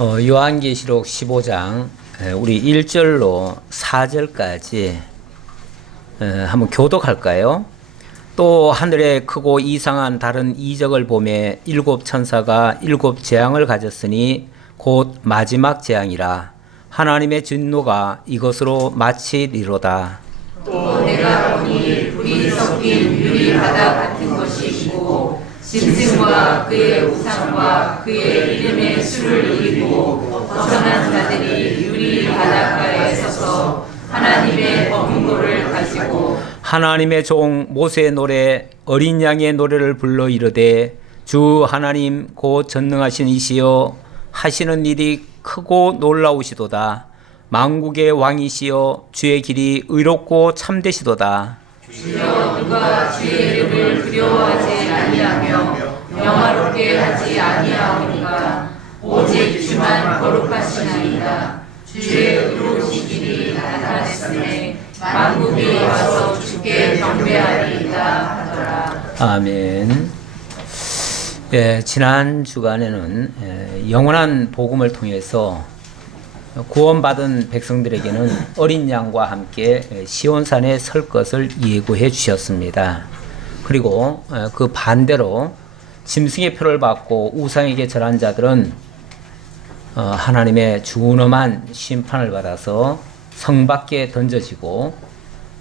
요한계시록 15장 우리 1절로 4절까지 한번 교독할까요? 또 하늘에 크고 이상한 다른 이적을 보매 일곱 천사가 일곱 재앙을 가졌으니 곧 마지막 재앙이라. 하나님의 진노가 이것으로 마치리로다. 또 내가 보니 불이 섞인 유리 바다 같은 것이 있고 짐승과 그의 우상과 그의 이름의 수를 이기고 벗어난 자들이 유리 바닷가에 서서 하나님의 법문고를 가지고 하나님의 종 모세의 노래 어린 양의 노래를 불러 이르되 주 하나님 곧 전능하신 이시여 하시는 일이 크고 놀라우시도다. 만국의 왕이시여 주의 길이 의롭고 참되시도다. 주여 누가 주의 이름을 두려워하지 아니하며 영화롭게 하지 아니하오니까 오직 주만 거룩하시나이다. 주의 의로우신 길이 나타났으니 만국이 와서 주께 경배하리이다 하더라. 아멘. 지난 주간에는 영원한 복음을 통해서 구원받은 백성들에게는 어린 양과 함께 시온산에 설 것을 예고해 주셨습니다. 그리고 그 반대로 짐승의 표를 받고 우상에게 절한 자들은 하나님의 준엄한 심판을 받아서 성 밖에 던져지고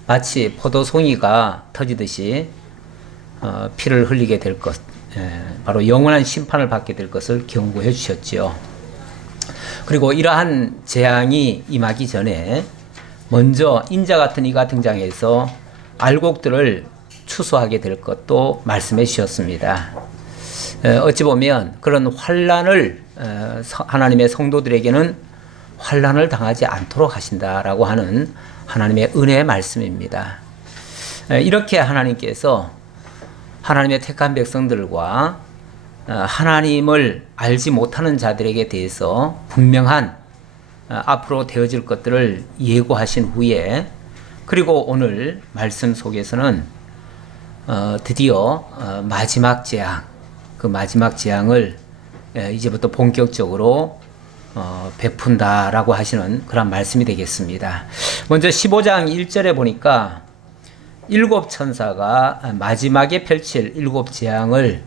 마치 포도송이가 터지듯이 피를 흘리게 될 것, 바로 영원한 심판을 받게 될 것을 경고해 주셨지요. 그리고 이러한 재앙이 임하기 전에 먼저 인자 같은 이가 등장해서 알곡들을 추수하게 될 것도 말씀해 주셨습니다. 어찌 보면 그런 환난을 하나님의 성도들에게는 환난을 당하지 않도록 하신다라고 하는 하나님의 은혜의 말씀입니다. 이렇게 하나님께서 하나님의 택한 백성들과 하나님을 알지 못하는 자들에게 대해서 분명한 앞으로 되어질 것들을 예고하신 후에, 그리고 오늘 말씀 속에서는 드디어 마지막 재앙, 그 마지막 재앙을 이제부터 본격적으로 베푼다라고 하시는 그런 말씀이 되겠습니다. 먼저 15장 1절에 보니까 일곱 천사가 마지막에 펼칠 일곱 재앙을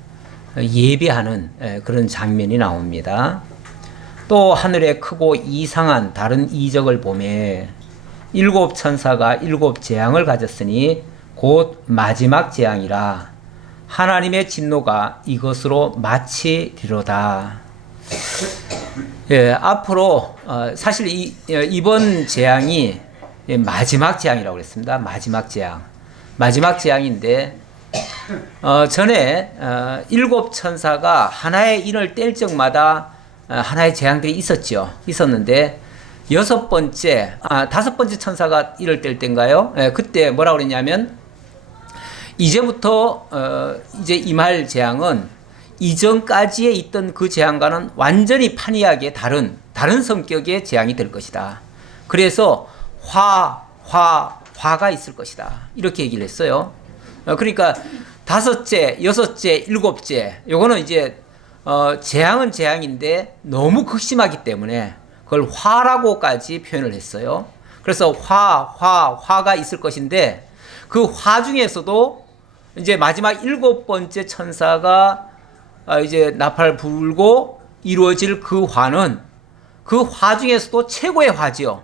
예비하는 그런 장면이 나옵니다. 또 하늘에 크고 이상한 다른 이적을 보매 일곱 천사가 일곱 재앙을 가졌으니 곧 마지막 재앙이라. 하나님의 진노가 이것으로 마치리로다. 앞으로 사실 이번 재앙이 마지막 재앙이라고 그랬습니다. 마지막 재앙. 마지막 재앙인데 전에 일곱 천사가 하나의 인을 뗄 적마다 하나의 재앙들이 있었는데 다섯 번째 천사가 인을 뗄 때인가요? 그때 뭐라고 그랬냐면 이제부터 이제 임할 재앙은 이전까지에 있던 그 재앙과는 완전히 판이하게 다른 성격의 재앙이 될 것이다. 그래서 화가 있을 것이다. 이렇게 얘기를 했어요. 그러니까 다섯째, 여섯째, 일곱째, 요거는 이제 재앙은 재앙인데 너무 극심하기 때문에 그걸 화라고까지 표현을 했어요. 그래서 화가 있을 것인데 그 화 중에서도 이제 마지막 일곱 번째 천사가 이제 나팔을 불고 이루어질 그 화는 그 화 중에서도 최고의 화지요.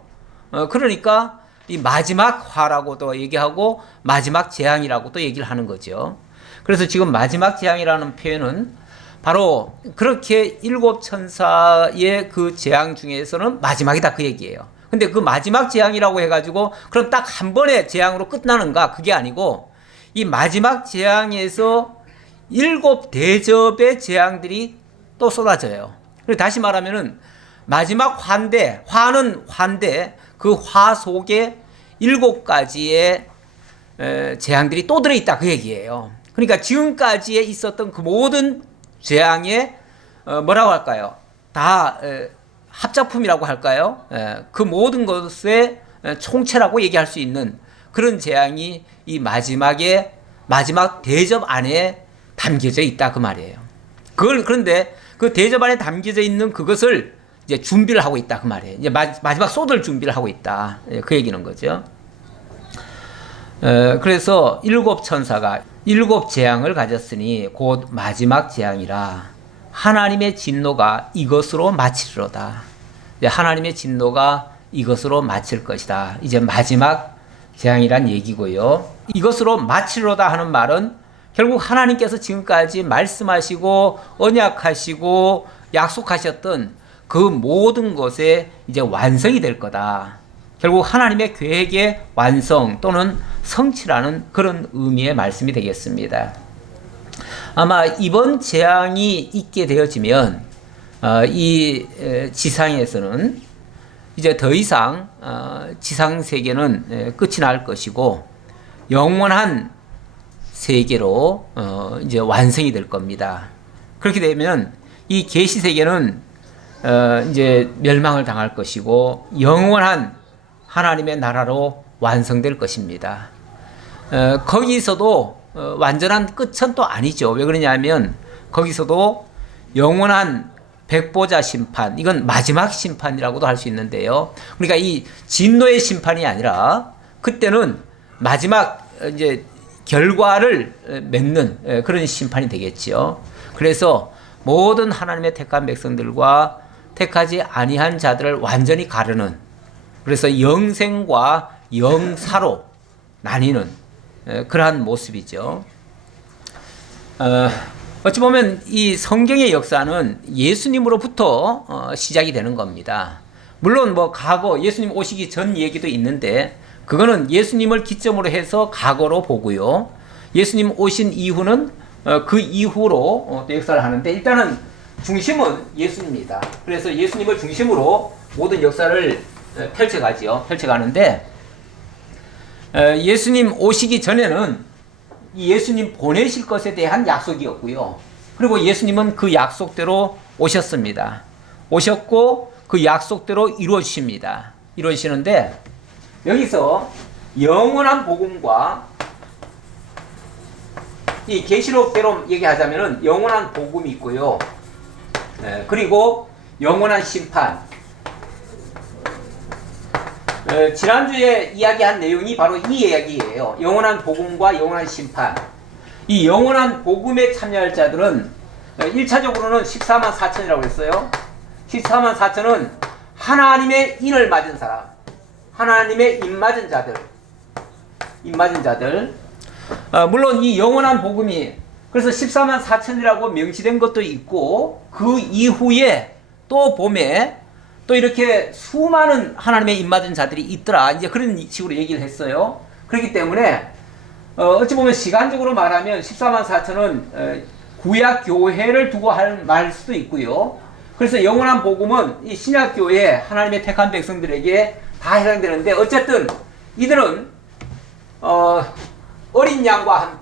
그러니까 이 마지막 화라고도 얘기하고 마지막 재앙이라고도 얘기를 하는 거죠. 그래서 지금 마지막 재앙이라는 표현은 바로 그렇게 일곱 천사의 그 재앙 중에서는 마지막이다 그 얘기예요. 근데 그 마지막 재앙이라고 해가지고 그럼 딱 한 번의 재앙으로 끝나는가? 그게 아니고 이 마지막 재앙에서 일곱 대접의 재앙들이 또 쏟아져요. 그리고 다시 말하면은 마지막 화는 환대, 그 화 속에 일곱 가지의 재앙들이 또 들어있다 그 얘기예요. 그러니까 지금까지에 있었던 그 모든 재앙의 뭐라고 할까요? 다 합작품이라고 할까요? 그 모든 것의 총체라고 얘기할 수 있는 그런 재앙이 이 마지막 대접 안에 담겨져 있다 그 말이에요. 그런데 그 대접 안에 담겨져 있는 그것을 이제 준비를 하고 있다 그 말이에요. 이제 마지막 쏟을 준비를 하고 있다. 그 얘기는 거죠. 그래서 일곱 천사가 일곱 재앙을 가졌으니 곧 마지막 재앙이라 하나님의 진노가 이것으로 마치리로다. 하나님의 진노가 이것으로 마칠 것이다. 이제 마지막 재앙이란 얘기고요. 이것으로 마치리로다 하는 말은 결국 하나님께서 지금까지 말씀하시고 언약하시고 약속하셨던 그 모든 것에 이제 완성이 될 거다. 결국 하나님의 계획의 완성 또는 성취라는 그런 의미의 말씀이 되겠습니다. 아마 이번 재앙이 있게 되어지면 이 지상에서는 이제 더 이상 지상 세계는 끝이 날 것이고 영원한 세계로 이제 완성이 될 겁니다. 그렇게 되면 이 계시 세계는 이제 멸망을 당할 것이고 영원한 하나님의 나라로 완성될 것입니다. 거기서도 완전한 끝은 또 아니죠. 왜 그러냐면 거기서도 영원한 백보자 심판, 이건 마지막 심판이라고도 할 수 있는데요. 그러니까 이 진노의 심판이 아니라 그때는 마지막 이제 결과를 맺는 그런 심판이 되겠지요. 그래서 모든 하나님의 택한 백성들과 택하지 아니한 자들을 완전히 가르는, 그래서 영생과 영사로 나뉘는 그러한 모습이죠. 어찌 보면 이 성경의 역사는 예수님으로부터 시작이 되는 겁니다. 물론 뭐 과거 예수님 오시기 전 얘기도 있는데 그거는 예수님을 기점으로 해서 과거로 보고요. 예수님 오신 이후는 그 이후로 또 역사를 하는데 일단은 중심은 예수님입니다. 그래서 예수님을 중심으로 모든 역사를 펼쳐가는데 예수님 오시기 전에는 이 예수님 보내실 것에 대한 약속이었고요. 그리고 예수님은 그 약속대로 오셨습니다. 오셨고 그 약속대로 이루어지십니다. 이루어지시는데 여기서 영원한 복음과 이 계시록대로 얘기하자면은 영원한 복음이 있고요. 그리고 영원한 심판. 지난주에 이야기한 내용이 바로 이 이야기예요. 영원한 복음과 영원한 심판. 이 영원한 복음에 참여할 자들은 1차적으로는 14만 4천이라고 했어요. 14만 4천은 하나님의 인을 맞은 사람, 하나님의 인 맞은 자들. 물론 이 영원한 복음이 그래서 14만 4천이라고 명시된 것도 있고 그 이후에 또 봄에 또 이렇게 수많은 하나님의 인 맞은 자들이 있더라. 이제 그런 식으로 얘기를 했어요. 그렇기 때문에 어찌 보면 시간적으로 말하면 14만 4천은 구약 교회를 두고 말 수도 있고요. 그래서 영원한 복음은 이 신약 교회 하나님의 택한 백성들에게 다 해당되는데 어쨌든 이들은 어린 양과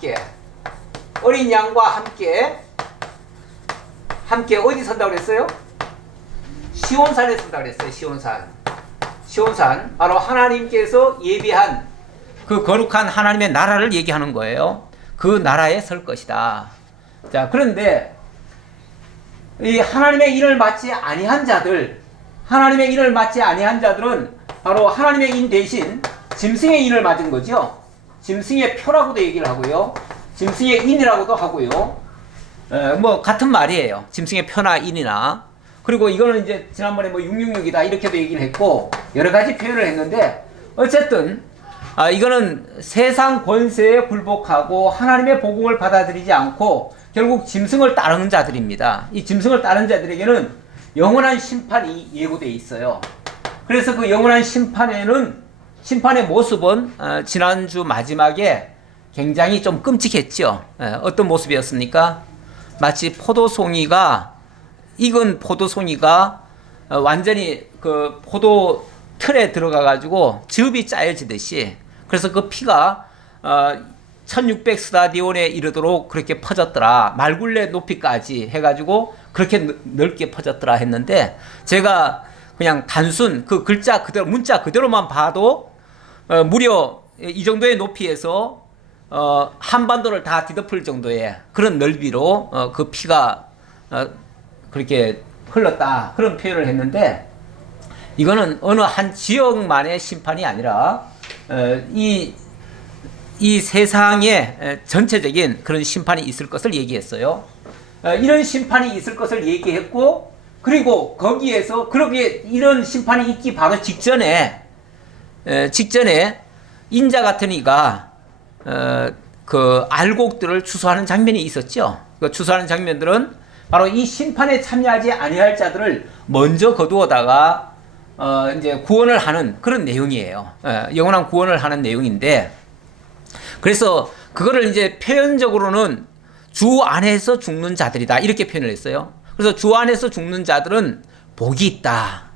함께 어디 선다고 그랬어요? 시온산에 선다고 그랬어요. 시온산 바로 하나님께서 예비한 그 거룩한 하나님의 나라를 얘기하는 거예요. 그 나라에 설 것이다. 자, 그런데 이 하나님의 인을 맞지 아니한 자들은 바로 하나님의 인 대신 짐승의 인을 맞은 거죠. 짐승의 표라고도 얘기를 하고요. 짐승의 인이라고도 하고요. 뭐 같은 말이에요. 짐승의 표나 인이나. 그리고 이거는 이제 지난번에 뭐 666이다 이렇게도 얘기를 했고 여러 가지 표현을 했는데 어쨌든 이거는 세상 권세에 굴복하고 하나님의 복음을 받아들이지 않고 결국 짐승을 따르는 자들입니다. 이 짐승을 따르는 자들에게는 영원한 심판이 예고되어 있어요. 그래서 그 영원한 심판의 모습은 지난주 마지막에 굉장히 좀 끔찍했죠. 어떤 모습이었습니까? 마치 익은 포도송이가 완전히 그 포도 틀에 들어가가지고 즙이 짜여지듯이 그래서 그 피가 1600 스타디온에 이르도록 그렇게 퍼졌더라. 말굴레 높이까지 해가지고 그렇게 넓게 퍼졌더라 했는데 제가 그냥 단순 그 글자 그대로 문자 그대로만 봐도 무려 이 정도의 높이에서 한반도를 다 뒤덮을 정도의 그런 넓이로 그 피가 그렇게 흘렀다 그런 표현을 했는데 이거는 어느 한 지역만의 심판이 아니라 이 세상에 전체적인 그런 심판이 있을 것을 얘기했어요. 이런 심판이 있을 것을 얘기했고 그리고 거기에서 그렇게 이런 심판이 있기 바로 직전에 인자 같은 이가 그 알곡들을 추수하는 장면이 있었죠. 그 추수하는 장면들은 바로 이 심판에 참여하지 아니할 자들을 먼저 거두어다가 이제 구원을 하는 그런 내용이에요. 영원한 구원을 하는 내용인데 그래서 그거를 이제 표현적으로는 주 안에서 죽는 자들이다 이렇게 표현을 했어요. 그래서 주 안에서 죽는 자들은 복이 있다.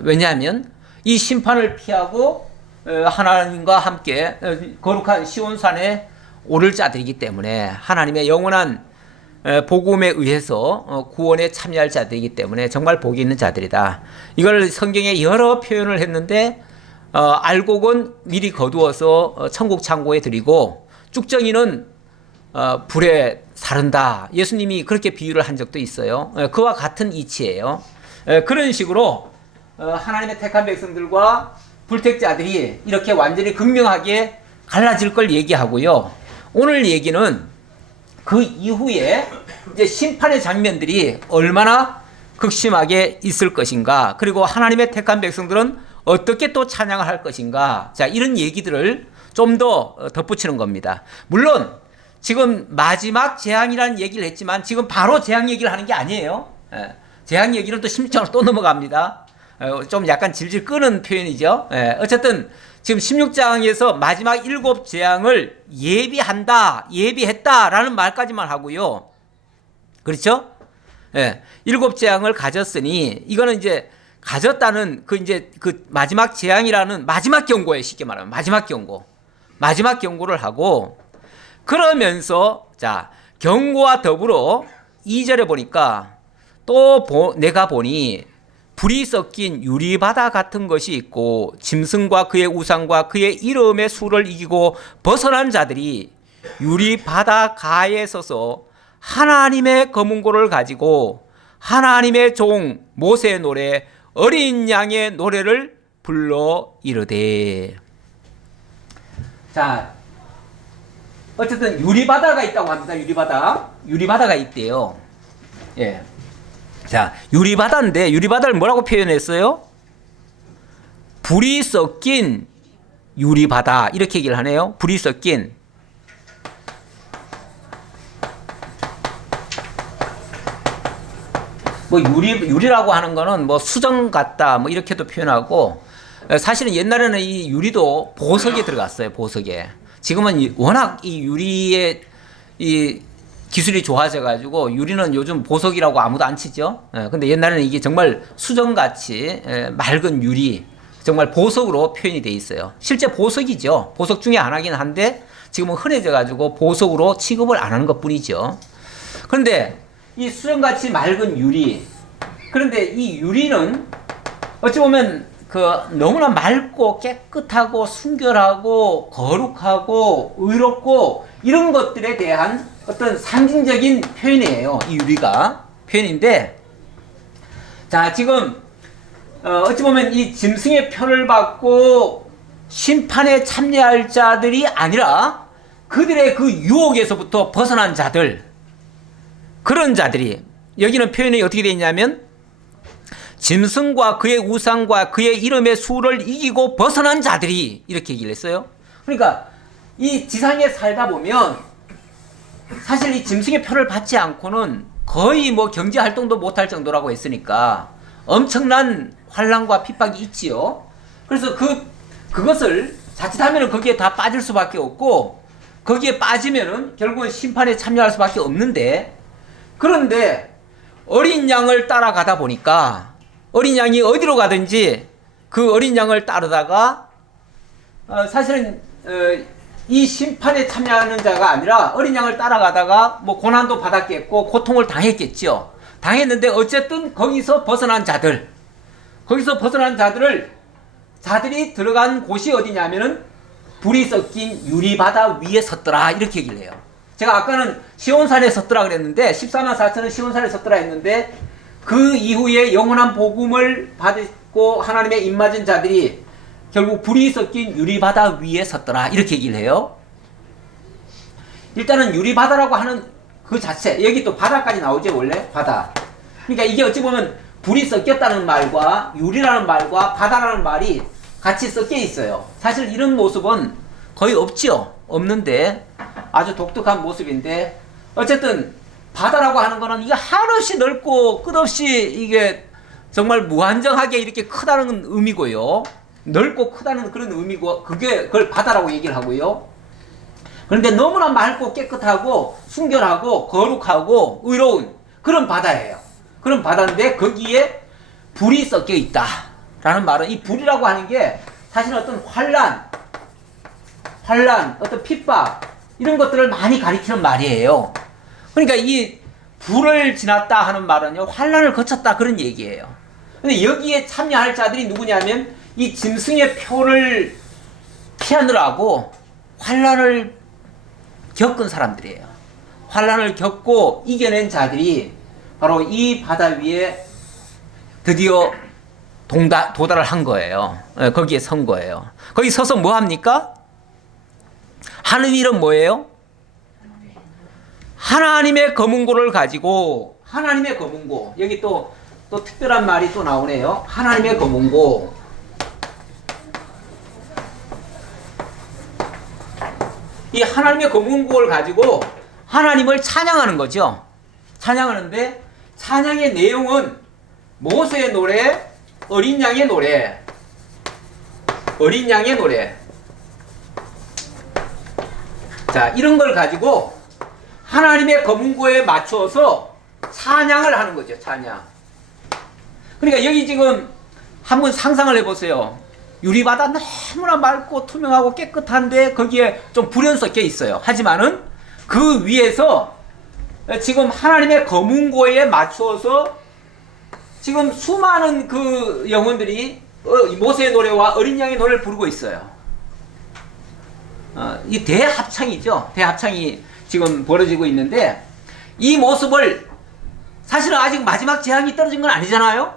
왜냐하면 이 심판을 피하고 하나님과 함께 거룩한 시온산에 오를 자들이기 때문에 하나님의 영원한 복음에 의해서 구원에 참여할 자들이기 때문에 정말 복이 있는 자들이다. 이걸 성경에 여러 표현을 했는데 알곡은 미리 거두어서 천국 창고에 드리고 쭉정이는 불에 사른다. 예수님이 그렇게 비유를 한 적도 있어요. 그와 같은 이치예요. 그런 식으로 하나님의 택한 백성들과 불택자들이 이렇게 완전히 극명하게 갈라질 걸 얘기하고요. 오늘 얘기는 그 이후에 이제 심판의 장면들이 얼마나 극심하게 있을 것인가, 그리고 하나님의 택한 백성들은 어떻게 또 찬양을 할 것인가, 자, 이런 얘기들을 좀 더 덧붙이는 겁니다. 물론 지금 마지막 재앙이라는 얘기를 했지만 지금 바로 재앙 얘기를 하는 게 아니에요. 재앙 얘기는 또 16장으로 또 넘어갑니다. 좀 약간 질질 끄는 표현이죠. 어쨌든 지금 16장에서 마지막 7 재앙을 예비했다라는 말까지만 하고요. 그렇죠? 7 재앙을 가졌으니 이거는 이제 가졌다는 그 마지막 재앙이라는 마지막 경고에 쉽게 말하면 마지막 경고를 하고, 그러면서 자, 경고와 더불어 2절에 보니까 또 내가 보니 불이 섞인 유리바다 같은 것이 있고 짐승과 그의 우상과 그의 이름의 수를 이기고 벗어난 자들이 유리바다 가에 서서 하나님의 검은고를 가지고 하나님의 종 모세의 노래 어린 양의 노래를 불러 이르되. 자, 어쨌든 유리바다가 있다고 합니다. 유리바다가 있대요. 예. 자, 유리바다인데 유리바다를 뭐라고 표현했어요? 불이 섞인 유리바다 이렇게 얘기를 하네요. 불이 섞인. 뭐 유리라고 하는 거는 뭐 수정 같다 뭐 이렇게도 표현하고, 사실은 옛날에는 이 유리도 보석에 들어갔어요. 보석에. 지금은 워낙 이 유리의 이 기술이 좋아져 가지고 유리는 요즘 보석이라고 아무도 안 치죠. 근데 옛날에는 이게 정말 수정같이 맑은 유리, 정말 보석으로 표현이 돼 있어요. 실제 보석이죠. 보석 중에 하나긴 한데 지금은 흔해져 가지고 보석으로 취급을 안 하는 것뿐이죠. 그런데 이 수정같이 맑은 유리, 그런데 이 유리는 어찌 보면 너무나 맑고 깨끗하고 순결하고 거룩하고 의롭고 이런 것들에 대한 어떤 상징적인 표현이에요. 이 유리가 표현인데, 자, 지금 어찌 보면 이 짐승의 표를 받고 심판에 참여할 자들이 아니라 그들의 그 유혹에서부터 벗어난 자들, 그런 자들이, 여기는 표현이 어떻게 되어 있냐면 짐승과 그의 우상과 그의 이름의 수를 이기고 벗어난 자들이, 이렇게 얘기를 했어요. 그러니까 이 지상에 살다 보면 사실 이 짐승의 표를 받지 않고는 거의 뭐 경제 활동도 못할 정도라고 했으니까 엄청난 환난과 핍박이 있지요. 그래서 그것을 자칫하면 거기에 다 빠질 수밖에 없고, 거기에 빠지면은 결국은 심판에 참여할 수밖에 없는데, 그런데 어린 양을 따라가다 보니까 어린 양이 어디로 가든지 그 어린 양을 따르다가 사실은 이 심판에 참여하는 자가 아니라 어린 양을 따라가다가 뭐 고난도 받았겠고 고통을 당했겠죠. 당했는데 어쨌든 거기서 벗어난 자들을, 자들이 들어간 곳이 어디냐면은 불이 섞인 유리바다 위에 섰더라 이렇게 얘기를 해요. 제가 아까는 시온산에 섰더라 그랬는데 14만 4천은 시온산에 섰더라 했는데 그 이후에 영원한 복음을 받고 하나님의 입맞은 자들이 결국 불이 섞인 유리바다 위에 섰더라 이렇게 얘기를 해요. 일단은 유리바다라고 하는 그 자체, 여기 또 바다까지 나오죠 원래 바다. 그러니까 이게 어찌 보면 불이 섞였다는 말과 유리라는 말과 바다라는 말이 같이 섞여 있어요. 사실 이런 모습은 거의 없죠. 없는데 아주 독특한 모습인데, 어쨌든 바다라고 하는 거는 이게 한없이 넓고 끝없이 이게 정말 무한정하게 이렇게 크다는 의미고요. 넓고 크다는 그런 의미고, 그걸 바다라고 얘기를 하고요. 그런데 너무나 맑고 깨끗하고 순결하고 거룩하고 의로운 그런 바다예요. 그런 바다인데 거기에 불이 섞여 있다 라는 말은, 이 불이라고 하는 게 사실은 어떤 환란, 어떤 핍박 이런 것들을 많이 가리키는 말이에요. 그러니까 이 불을 지났다 하는 말은요, 환란을 거쳤다 그런 얘기예요. 근데 여기에 참여할 자들이 누구냐면 이 짐승의 표를 피하느라고 환란을 겪은 사람들이에요. 환란을 겪고 이겨낸 자들이 바로 이 바다 위에 드디어 도달을 한 거예요. 거기에 선 거예요. 거기 서서 뭐 합니까? 하는 일은 뭐예요? 하나님의 검은고를 가지고, 하나님의 검은고, 여기 또 특별한 말이 또 나오네요. 하나님의 검은고. 이 하나님의 검은고를 가지고 하나님을 찬양하는 거죠. 찬양하는데 찬양의 내용은 모세의 노래, 어린 양의 노래, 어린 양의 노래. 자, 이런 걸 가지고 하나님의 검은고에 맞춰서 찬양을 하는 거죠. 찬양. 그러니까 여기 지금 한번 상상을 해보세요. 유리바다 너무나 맑고 투명하고 깨끗한데 거기에 좀 불연 섞여 있어요. 하지만은 그 위에서 지금 하나님의 검은고에 맞추어서 지금 수많은 그 영혼들이 모세의 노래와 어린 양의 노래를 부르고 있어요. 이 대합창이죠. 대합창이 지금 벌어지고 있는데, 이 모습을 사실은 아직 마지막 재앙이 떨어진 건 아니잖아요.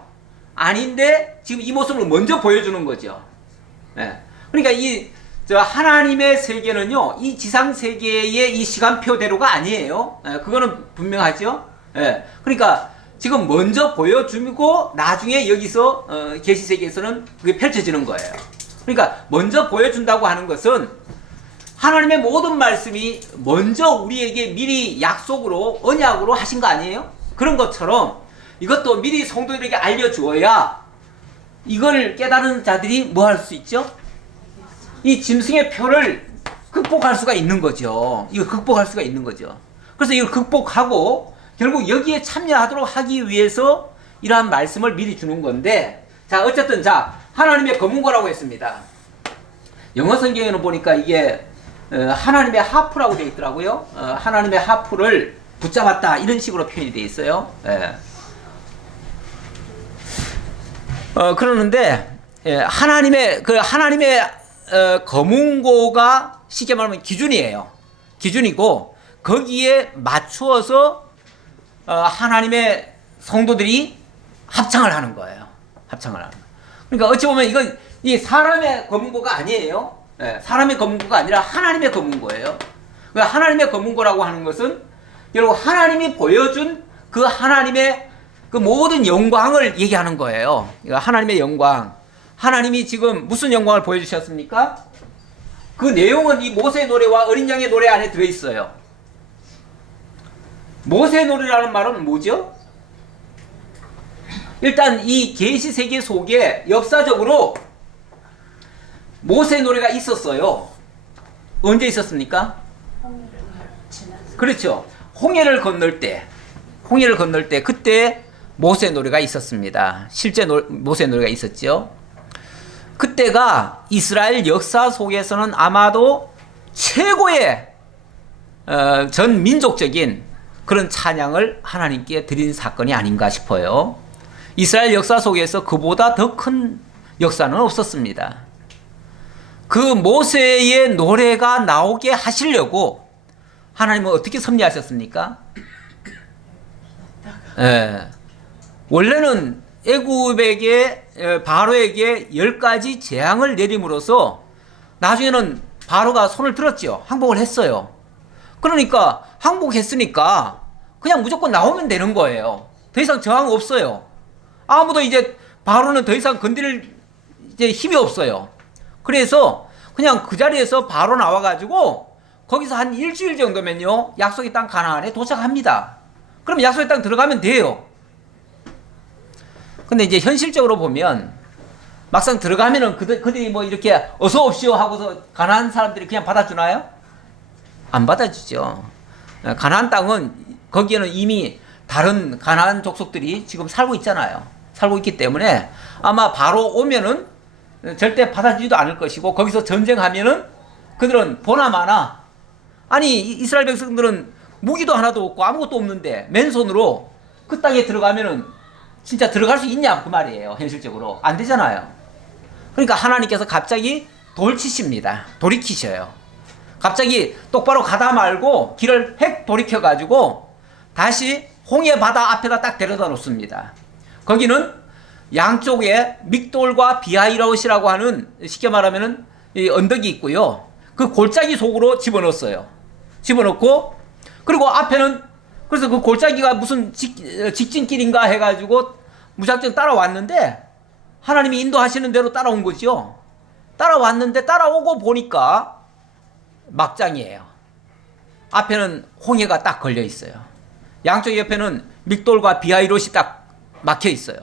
아닌데 지금 이 모습을 먼저 보여주는 거죠. 예. 그러니까 하나님의 세계는요, 이 지상 세계의 이 시간표대로가 아니에요. 예, 그거는 분명하죠. 예. 그러니까 지금 먼저 보여주고 나중에 여기서 계시 세계에서는 그게 펼쳐지는 거예요. 그러니까 먼저 보여준다고 하는 것은 하나님의 모든 말씀이 먼저 우리에게 미리 약속으로, 언약으로 하신 거 아니에요? 그런 것처럼 이것도 미리 성도들에게 알려주어야 이걸 깨달은 자들이 뭐 할 수 있죠? 이 짐승의 표를 극복할 수가 있는 거죠. 이거 극복할 수가 있는 거죠. 그래서 이걸 극복하고 결국 여기에 참여하도록 하기 위해서 이러한 말씀을 미리 주는 건데, 자, 어쨌든 하나님의 검은고라고 했습니다. 영어 성경에는 보니까 이게 하나님의 하프라고 되어 있더라고요. 하나님의 하프를 붙잡았다 이런 식으로 표현이 되어 있어요. 예. 그러는데 하나님의 검은고가 쉽게 말하면 기준이에요. 기준이고 거기에 맞추어서 하나님의 성도들이 합창을 하는 거예요. 합창을 하는 거예요. 그러니까 어찌 보면 이건 이 사람의 검은고가 아니에요. 사람의 검은고가 아니라 하나님의 검은고예요. 그러니까 하나님의 검은고라고 하는 것은 결국 하나님이 보여준 그 하나님의 그 모든 영광을 얘기하는 거예요. 하나님의 영광. 하나님이 지금 무슨 영광을 보여주셨습니까? 그 내용은 이 모세의 노래와 어린 양의 노래 안에 들어있어요. 모세의 노래라는 말은 뭐죠? 일단 이 계시 세계 속에 역사적으로 모세의 노래가 있었어요. 언제 있었습니까? 그렇죠. 홍해를 건널 때 그때 모세의 노래가 있었습니다. 실제 모세의 노래가 있었죠. 그때가 이스라엘 역사 속에서는 아마도 최고의 전 민족적인 그런 찬양을 하나님께 드린 사건이 아닌가 싶어요. 이스라엘 역사 속에서 그보다 더 큰 역사는 없었습니다. 그 모세의 노래가 나오게 하시려고 하나님은 어떻게 섭리하셨습니까? 원래는 애굽에게 바로에게 10가지 재앙을 내림으로써 나중에는 바로가 손을 들었죠. 항복을 했어요. 그러니까 항복했으니까 그냥 무조건 나오면 되는 거예요. 더 이상 저항 없어요. 아무도 이제 바로는 더 이상 건드릴 이제 힘이 없어요. 그래서 그냥 그 자리에서 바로 나와가지고 거기서 한 일주일 정도면요 약속의 땅 가나안에 도착합니다. 그럼 약속의 땅 들어가면 돼요. 근데 이제 현실적으로 보면 막상 들어가면은 그들이 뭐 이렇게 어서 오십시오 하고서 가나안 사람들이 그냥 받아주나요? 안 받아주죠. 가나안 땅은 거기에는 이미 다른 가나안 족속들이 지금 살고 있잖아요. 살고 있기 때문에 아마 바로 오면은 절대 받아주지도 않을 것이고 거기서 전쟁하면은 그들은 보나마나 아니 이스라엘 백성들은 무기도 하나도 없고 아무것도 없는데 맨손으로 그 땅에 들어가면은 진짜 들어갈 수 있냐 그 말이에요. 현실적으로 안 되잖아요. 그러니까 하나님께서 갑자기 돌치십니다. 돌이키셔요. 갑자기 똑바로 가다 말고 길을 획 돌이켜가지고 다시 홍해 바다 앞에다 딱 데려다 놓습니다. 거기는 양쪽에 믹돌과 비하이롯이라고 하는 쉽게 말하면은 이 언덕이 있고요. 그 골짜기 속으로 집어넣었어요. 집어넣고 그리고 앞에는 그래서 그 골짜기가 무슨 직진길인가 해가지고 무작정 따라왔는데 하나님이 인도하시는 대로 따라온 거죠. 따라왔는데 따라오고 보니까 막장이에요. 앞에는 홍해가 딱 걸려 있어요. 양쪽 옆에는 믹돌과 비하이롯이 딱 막혀 있어요.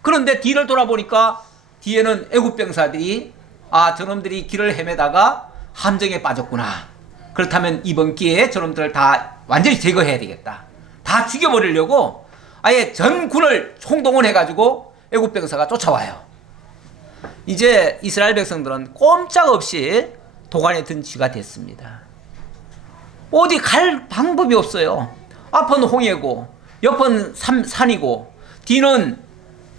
그런데 뒤를 돌아보니까 뒤에는 애굽 병사들이 저놈들이 길을 헤매다가 함정에 빠졌구나. 그렇다면 이번 기회에 저놈들을 다 완전히 제거해야 되겠다. 다 죽여버리려고 아예 전 군을 총동원해가지고 애굽 병사가 쫓아와요. 이제 이스라엘 백성들은 꼼짝없이 도관에 든 쥐가 됐습니다. 어디 갈 방법이 없어요. 앞은 홍해고 옆은 산이고 뒤는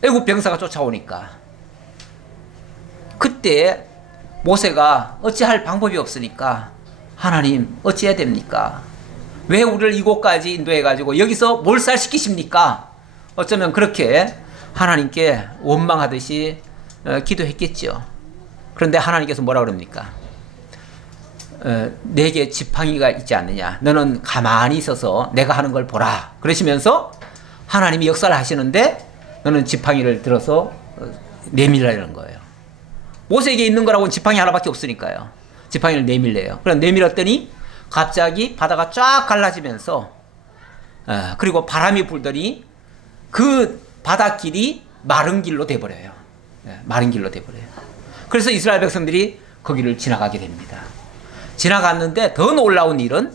애굽 병사가 쫓아오니까 그때 모세가 어찌할 방법이 없으니까 하나님 어찌해야 됩니까? 왜 우리를 이곳까지 인도해가지고 여기서 몰살시키십니까? 어쩌면 그렇게 하나님께 원망하듯이 기도했겠죠. 그런데 하나님께서 뭐라 그럽니까? 내게 지팡이가 있지 않느냐? 너는 가만히 있어서 내가 하는 걸 보라. 그러시면서 하나님이 역사를 하시는데 너는 지팡이를 들어서 내밀라는 거예요. 모세에게 있는 거라고는 지팡이 하나밖에 없으니까요. 지팡이를 내밀래요. 그럼 내밀었더니 갑자기 바다가 쫙 갈라지면서 그리고 바람이 불더니 그 바닷길이 마른 길로 돼버려요. 마른 길로 돼버려요. 그래서 이스라엘 백성들이 거기를 지나가게 됩니다. 지나갔는데 더 놀라운 일은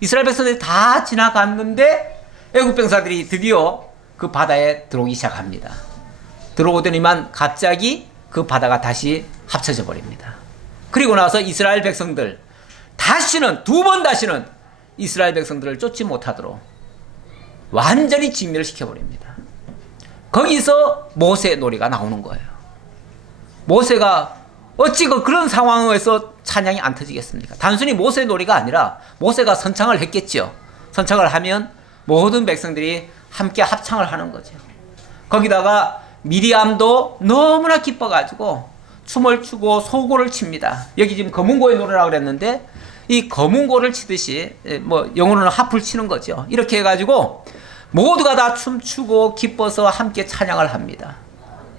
이스라엘 백성들이 다 지나갔는데 애굽 병사들이 드디어 그 바다에 들어오기 시작합니다. 들어오더니만 갑자기 그 바다가 다시 합쳐져 버립니다. 그리고 나서 이스라엘 백성들 두 번 다시는 이스라엘 백성들을 쫓지 못하도록 완전히 진멸시켜 버립니다. 거기서 모세의 노래가 나오는 거예요. 모세가 어찌 그런 상황에서 찬양이 안 터지겠습니까? 단순히 모세의 노래가 아니라 모세가 선창을 했겠죠. 선창을 하면 모든 백성들이 함께 합창을 하는 거죠. 거기다가 미리암도 너무나 기뻐가지고 춤을 추고 소고를 칩니다. 여기 지금 검은고의 노래라고 그랬는데 이 검은고를 치듯이 뭐 영어로는 하프를 치는 거죠. 이렇게 해가지고 모두가 다 춤추고 기뻐서 함께 찬양을 합니다.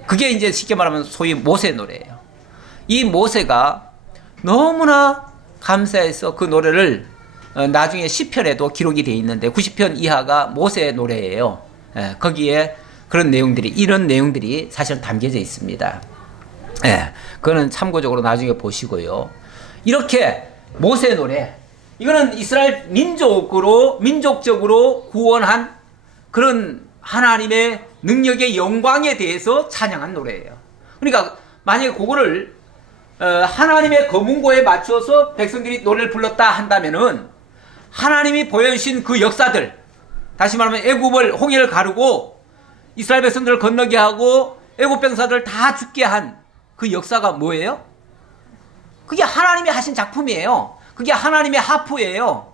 그게 이제 쉽게 말하면 소위 모세 노래예요. 이 모세가 너무나 감사해서 그 노래를 나중에 시편에도 기록이 되어 있는데 90편 이하가 모세의 노래예요. 거기에 그런 내용들이 이런 내용들이 사실 담겨져 있습니다. 그거는 참고적으로 나중에 보시고요. 이렇게 모세의 노래 이거는 이스라엘 민족적으로 구원한 그런 하나님의 능력의 영광에 대해서 찬양한 노래예요. 그러니까 만약에 그거를 하나님의 검은고에 맞춰서 백성들이 노래를 불렀다 한다면은 하나님이 보여주신 그 역사들, 다시 말하면 애굽을 홍해를 가르고 이스라엘 백성들을 건너게 하고 애굽 병사들을 다 죽게 한 그 역사가 뭐예요? 그게 하나님이 하신 작품이에요. 그게 하나님의 하프예요.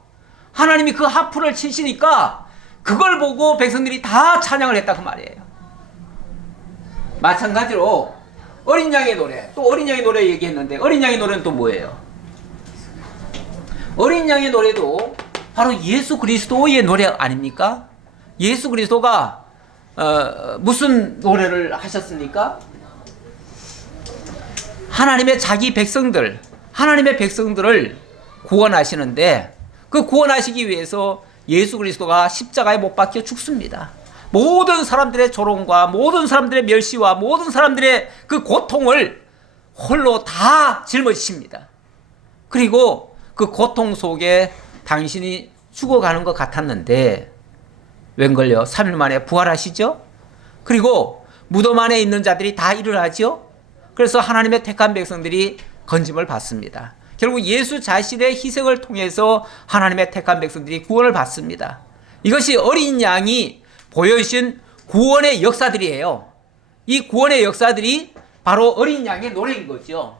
하나님이 그 하프를 치시니까 그걸 보고 백성들이 다 찬양을 했다 그 말이에요. 마찬가지로 어린 양의 노래, 또 어린 양의 노래 얘기했는데 어린 양의 노래는 또 뭐예요? 어린 양의 노래도 바로 예수 그리스도의 노래 아닙니까? 예수 그리스도가 무슨 노래를 하셨습니까? 하나님의 자기 백성들, 하나님의 백성들을 구원하시는데 그 구원하시기 위해서 예수 그리스도가 십자가에 못 박혀 죽습니다. 모든 사람들의 조롱과 모든 사람들의 멸시와 모든 사람들의 그 고통을 홀로 다 짊어지십니다. 그리고 그 고통 속에 당신이 죽어가는 것 같았는데 웬걸요? 3일 만에 부활하시죠? 그리고 무덤 안에 있는 자들이 다 일어나죠? 그래서 하나님의 택한 백성들이 건짐을 받습니다. 결국 예수 자신의 희생을 통해서 하나님의 택한 백성들이 구원을 받습니다. 이것이 어린 양이 보여주신 구원의 역사들이에요. 이 구원의 역사들이 바로 어린 양의 노래인 거죠.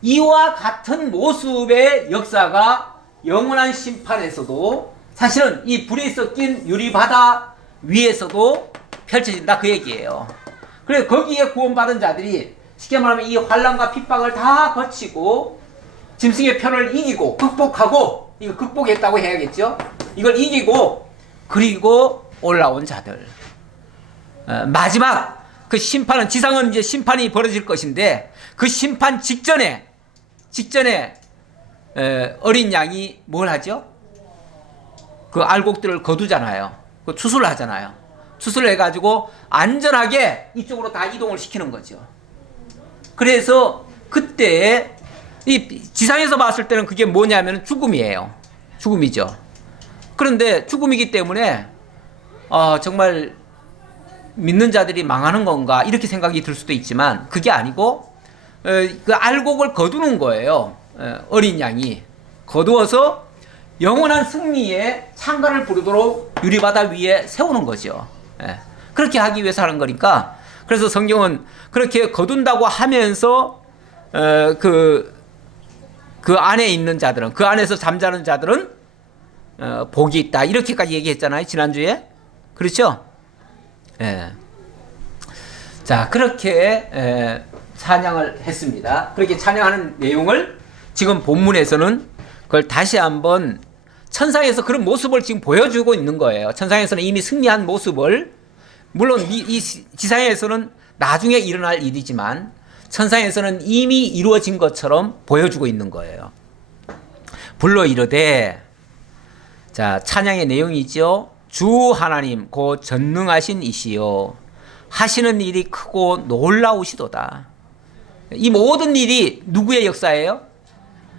이와 같은 모습의 역사가 영원한 심판에서도 사실은 이 불이 섞인 유리바다 위에서도 펼쳐진다 그 얘기예요. 그래서 거기에 구원받은 자들이 쉽게 말하면 이 환난과 핍박을 다 거치고 짐승의 편을 이기고 극복하고, 이거 극복했다고 해야겠죠. 이걸 이기고 그리고 올라온 자들, 마지막 그 심판은, 지상은 이제 심판이 벌어질 것인데 그 심판 직전에 어린 양이 뭘 하죠? 그 알곡들을 거두잖아요. 그 추수를 하잖아요. 추수를 해가지고 안전하게 이쪽으로 다 이동을 시키는 거죠. 그래서 그때 이 지상에서 봤을 때는 그게 뭐냐면 죽음이에요. 죽음이죠. 그런데 죽음이기 때문에 정말 믿는 자들이 망하는 건가 이렇게 생각이 들 수도 있지만 그게 아니고 그 알곡을 거두는 거예요. 어린 양이 거두어서 영원한 승리의 창가를 부르도록 유리바다 위에 세우는 거죠. 그렇게 하기 위해서 하는 거니까, 그래서 성경은 그렇게 거둔다고 하면서 그 안에 있는 자들은, 그 안에서 잠자는 자들은 복이 있다 이렇게까지 얘기했잖아요 지난주에. 그렇죠? 자, 그렇게 찬양을 했습니다. 그렇게 찬양하는 내용을 지금 본문에서는 그걸 다시 한번 천상에서 그런 모습을 지금 보여주고 있는 거예요. 천상에서는 이미 승리한 모습을, 물론 이 지상에서는 나중에 일어날 일이지만 천상에서는 이미 이루어진 것처럼 보여주고 있는 거예요. 불러 이르되, 자, 찬양의 내용이죠. 주 하나님 곧 전능하신 이시요 하시는 일이 크고 놀라우시도다. 이 모든 일이 누구의 역사예요?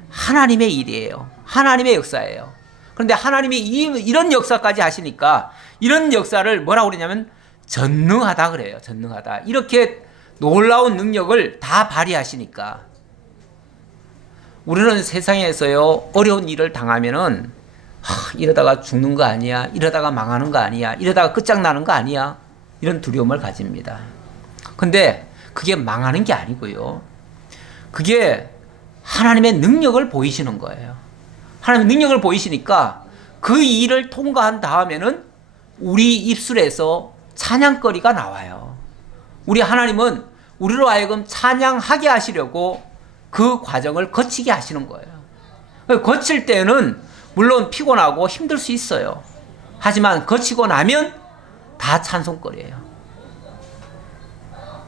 하나님의 일이에요. 하나님의 역사예요. 그런데 하나님이 이런 역사까지 하시니까 이런 역사를 뭐라고 그러냐면 전능하다 그래요. 전능하다. 이렇게 놀라운 능력을 다 발휘하시니까 우리는 세상에서요 어려운 일을 당하면은 이러다가 죽는 거 아니야? 이러다가 망하는 거 아니야? 이러다가 끝장나는 거 아니야? 이런 두려움을 가집니다. 근데 그게 망하는 게 아니고요. 그게 하나님의 능력을 보이시는 거예요. 하나님의 능력을 보이시니까 그 일을 통과한 다음에는 우리 입술에서 찬양거리가 나와요. 우리 하나님은 우리로 하여금 찬양하게 하시려고 그 과정을 거치게 하시는 거예요. 거칠 때는 물론 피곤하고 힘들 수 있어요. 하지만 거치고 나면 다 찬송거리예요.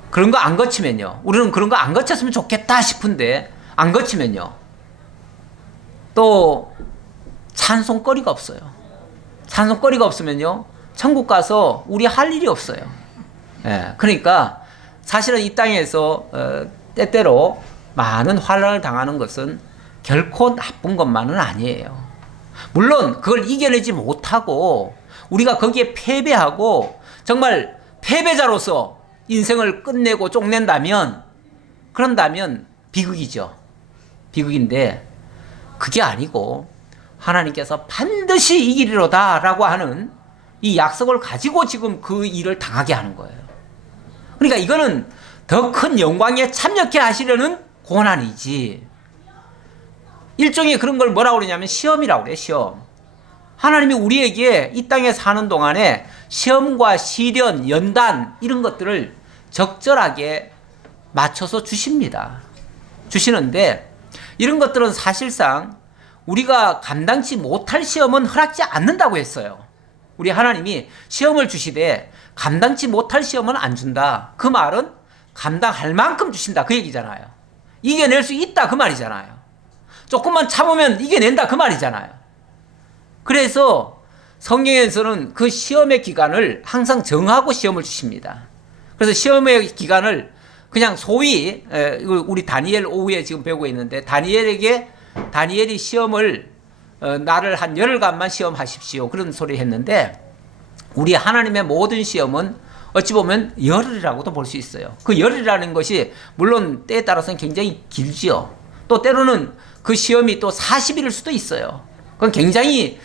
그런 거 안 거치면요, 우리는 그런 거 안 거쳤으면 좋겠다 싶은데 안 거치면요 또 찬송거리가 없어요. 찬송거리가 없으면요 천국 가서 우리 할 일이 없어요. 그러니까 사실은 이 땅에서 때때로 많은 환난을 당하는 것은 결코 나쁜 것만은 아니에요. 물론 그걸 이겨내지 못하고 우리가 거기에 패배하고 정말 패배자로서 인생을 끝내고 쪽낸다면, 그런다면 비극이죠. 비극인데 그게 아니고 하나님께서 반드시 이기리로다 라고 하는 이 약속을 가지고 지금 그 일을 당하게 하는 거예요. 그러니까 이거는 더 큰 영광에 참여케 하시려는 고난이지, 일종의 그런 걸 뭐라고 그러냐면 시험이라고 그래요. 시험. 하나님이 우리에게 이 땅에 사는 동안에 시험과 시련, 연단 이런 것들을 적절하게 맞춰서 주시는데 이런 것들은 사실상 우리가 감당치 못할 시험은 허락지 않는다고 했어요. 우리 하나님이 시험을 주시되 감당치 못할 시험은 안 준다. 그 말은 감당할 만큼 주신다 그 얘기잖아요. 이겨낼 수 있다 그 말이잖아요. 조금만 참으면 이겨낸다 그 말이잖아요. 그래서 성경에서는 그 시험의 기간을 항상 정하고 시험을 주십니다. 그래서 시험의 기간을 그냥 소위 우리 다니엘 오후에 지금 배우고 있는데 다니엘이 시험을 나를 한 열흘간만 시험하십시오 그런 소리 했는데 우리 하나님의 모든 시험은 어찌 보면 열흘이라고도 볼 수 있어요. 그 열흘이라는 것이 물론 때에 따라서는 굉장히 길지요. 또 때로는 그 시험이 또 40일일 수도 있어요. 그건 굉장히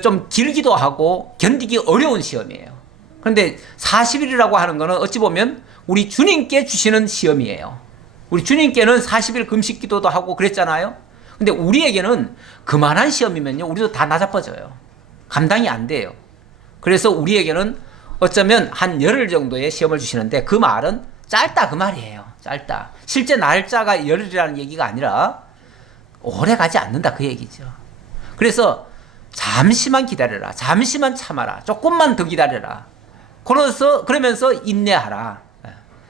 좀 길기도 하고 견디기 어려운 시험이에요. 그런데 40일이라고 하는 것은 어찌 보면 우리 주님께 주시는 시험이에요. 우리 주님께는 40일 금식 기도도 하고 그랬잖아요. 근데 우리에게는 그만한 시험이면요 우리도 다 나자빠져요. 감당이 안 돼요. 그래서 우리에게는 어쩌면 한 열흘 정도의 시험을 주시는데 그 말은 짧다 그 말이에요. 짧다. 실제 날짜가 열흘이라는 얘기가 아니라 오래 가지 않는다 그 얘기죠. 그래서 잠시만 기다려라. 잠시만 참아라. 조금만 더 기다려라. 그러면서 인내하라.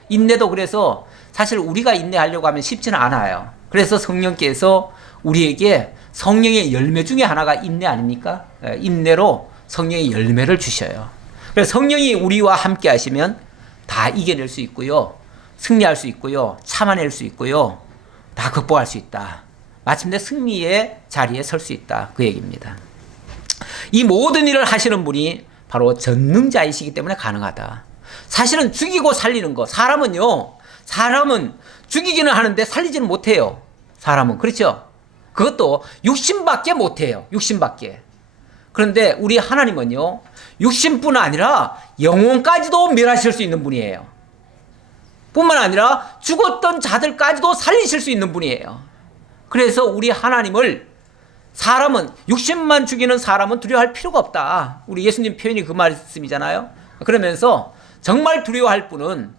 인내도 그래서 사실 우리가 인내하려고 하면 쉽지는 않아요. 그래서 성령께서 우리에게 성령의 열매 중에 하나가 인내 아닙니까? 인내로 성령의 열매를 주셔요. 그래서 성령이 우리와 함께 하시면 다 이겨낼 수 있고요. 승리할 수 있고요. 참아낼 수 있고요. 다 극복할 수 있다. 마침내 승리의 자리에 설 수 있다. 그 얘기입니다. 이 모든 일을 하시는 분이 바로 전능자이시기 때문에 가능하다. 사실은 죽이고 살리는 거 사람은 죽이기는 하는데 살리지는 못해요. 사람은 그렇죠? 그것도 육신밖에 못해요. 육신밖에. 그런데 우리 하나님은요 육신뿐 아니라 영혼까지도 멸하실 수 있는 분이에요. 뿐만 아니라 죽었던 자들까지도 살리실 수 있는 분이에요. 그래서 우리 하나님을 사람은 육신만 죽이는 사람은 두려워할 필요가 없다. 우리 예수님 표현이 그 말씀이잖아요. 그러면서 정말 두려워할 분은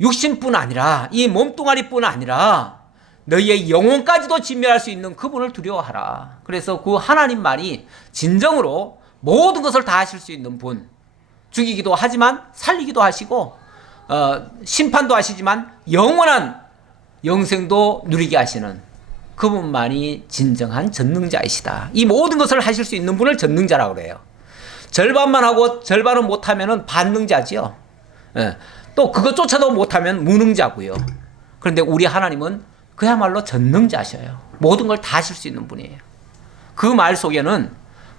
육신뿐 아니라 이 몸뚱아리뿐 아니라 너희의 영혼까지도 진멸할 수 있는 그분을 두려워하라. 그래서 그 하나님만이 진정으로 모든 것을 다 하실 수 있는 분. 죽이기도 하지만 살리기도 하시고 심판도 하시지만 영원한 영생도 누리게 하시는 그분만이 진정한 전능자이시다. 이 모든 것을 하실 수 있는 분을 전능자라고 그래요. 절반만 하고 절반은 못하면 반능자지요. 또 그것조차도 못하면 무능자고요. 그런데 우리 하나님은 그야말로 전능자셔요. 모든 걸 다 하실 수 있는 분이에요. 그 말 속에는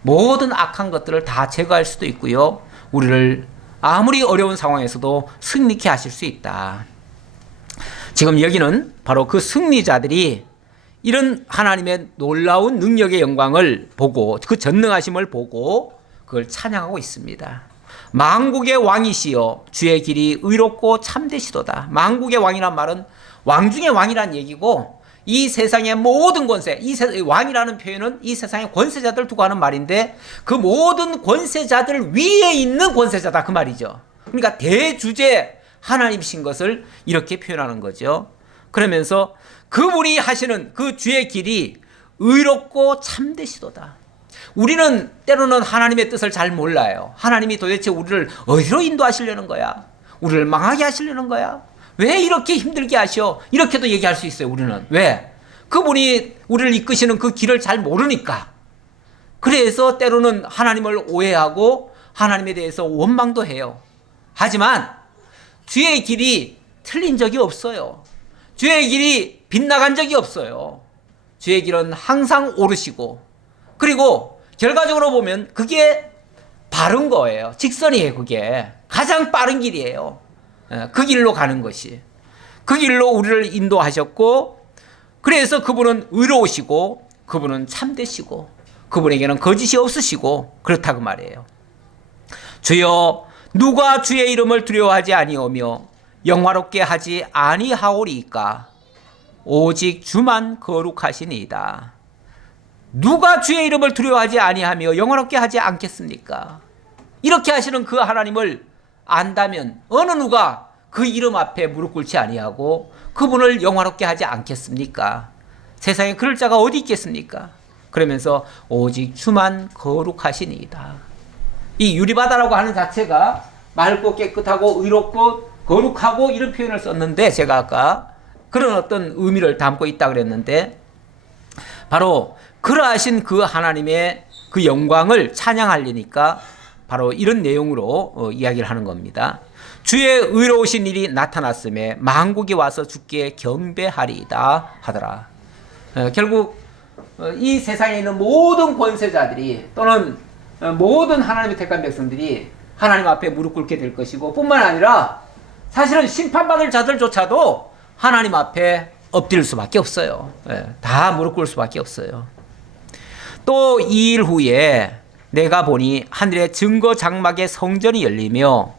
모든 악한 것들을 다 제거할 수도 있고요. 우리를 아무리 어려운 상황에서도 승리케 하실 수 있다. 지금 여기는 바로 그 승리자들이 이런 하나님의 놀라운 능력의 영광을 보고 그 전능하심을 보고 그걸 찬양하고 있습니다. 만국의 왕이시여 주의 길이 의롭고 참되시도다. 만국의 왕이란 말은 왕 중의 왕이란 얘기고 이 세상의 모든 권세, 왕이라는 표현은 이 세상의 권세자들 두고 하는 말인데 그 모든 권세자들 위에 있는 권세자다 그 말이죠. 그러니까 대주제 하나님이신 것을 이렇게 표현하는 거죠. 그러면서 그분이 하시는 그 주의 길이 의롭고 참되시도다. 우리는 때로는 하나님의 뜻을 잘 몰라요. 하나님이 도대체 우리를 어디로 인도하시려는 거야? 우리를 망하게 하시려는 거야? 왜 이렇게 힘들게 하셔? 이렇게도 얘기할 수 있어요. 우리는. 왜? 그분이 우리를 이끄시는 그 길을 잘 모르니까. 그래서 때로는 하나님을 오해하고 하나님에 대해서 원망도 해요. 하지만 주의 길이 틀린 적이 없어요. 주의 길이 빗나간 적이 없어요. 주의 길은 항상 오르시고 그리고 결과적으로 보면 그게 바른 거예요. 직선이에요. 그게 가장 빠른 길이에요. 그 길로 가는 것이. 그 길로 우리를 인도하셨고 그래서 그분은 의로우시고 그분은 참되시고 그분에게는 거짓이 없으시고 그렇다고 말해요. 주여 누가 주의 이름을 두려워하지 아니오며 영화롭게 하지 아니하오리이까 오직 주만 거룩하시니이다. 누가 주의 이름을 두려워하지 아니하며 영화롭게 하지 않겠습니까? 이렇게 하시는 그 하나님을 안다면 어느 누가 그 이름 앞에 무릎 꿇지 아니하고 그분을 영화롭게 하지 않겠습니까? 세상에 그럴 자가 어디 있겠습니까? 그러면서 오직 주만 거룩하시니이다. 이 유리바다라고 하는 자체가 맑고 깨끗하고 의롭고 거룩하고 이런 표현을 썼는데, 제가 아까 그런 어떤 의미를 담고 있다 그랬는데, 바로 그러하신 그 하나님의 그 영광을 찬양하려니까 바로 이런 내용으로 이야기를 하는 겁니다. 주의 의로우신 일이 나타났음에 만국이 와서 주께 경배하리이다 하더라. 결국 이 세상에 있는 모든 권세자들이 또는 모든 하나님의 택한 백성들이 하나님 앞에 무릎 꿇게 될 것이고, 뿐만 아니라 사실은 심판받을 자들조차도 하나님 앞에 엎드릴 수밖에 없어요. 다 무릎 꿇을 수밖에 없어요. 또 2일 후에 내가 보니 하늘의 증거 장막의 성전이 열리며